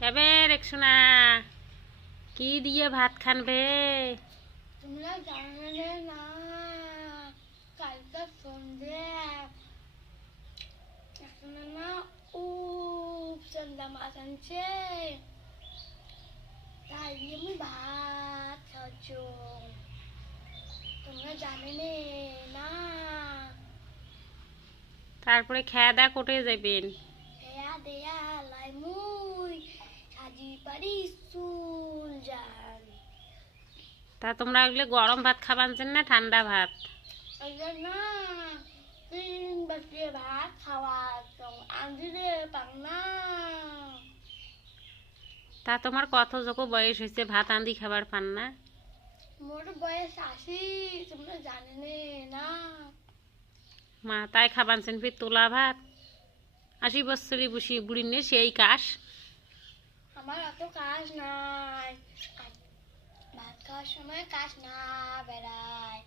কেবে রেকসোনা? কি দিয়ে ভাত খানবে? তোমরা জানলে না কালকে সন্ধে। এখন না ও সন্ধ্যা মাছ আনছে। তাই দিয়ে আমি ভাত খাচ্ছ। তোমরা না। তারপরে খেয়া দা কোটে যাবেন? দেয়া দেয়া লাই তা তোমরা ওগুলো গরম ভাত খাবানছেন না ঠান্ডা ভাত? খাওয়া তো তোমার কত যখন বয়স হয়েছে ভাত আন্দি খাবার পান না? মোর বয়স আশি তোমরা জানেনে না। মা তাই খাবানছেন ফির তোলা ভাত। আশি বছরই বুসি বুড়ি নে সেই কাশ। আমার অত কাজ নাই। ভাত খাওয়ার সময় কাজ না বেড়ায়।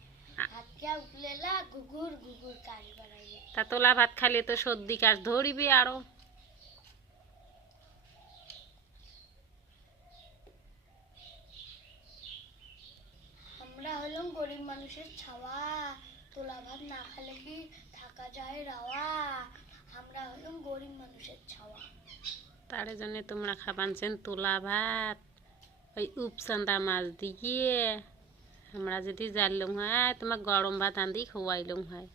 তা তোলা ভাত খালে তো সর্দি কাজ ধরিবি আরও। আমরা হলাম গরিব মানুষের ছাওয়া। তোলা ভাত না খেলে কি থাকা যায় রাওয়া? আমরা হলাম গরিব মানুষের ছাওয়া। তার জন্য তোমরা খাবানছেন তোলা ভাত, ওই উপসান্দা মাছ দিয়ে। আমরা যদি জানলাম হয় তোমার গরম ভাত আন্দি খোয়াইলাম হয়।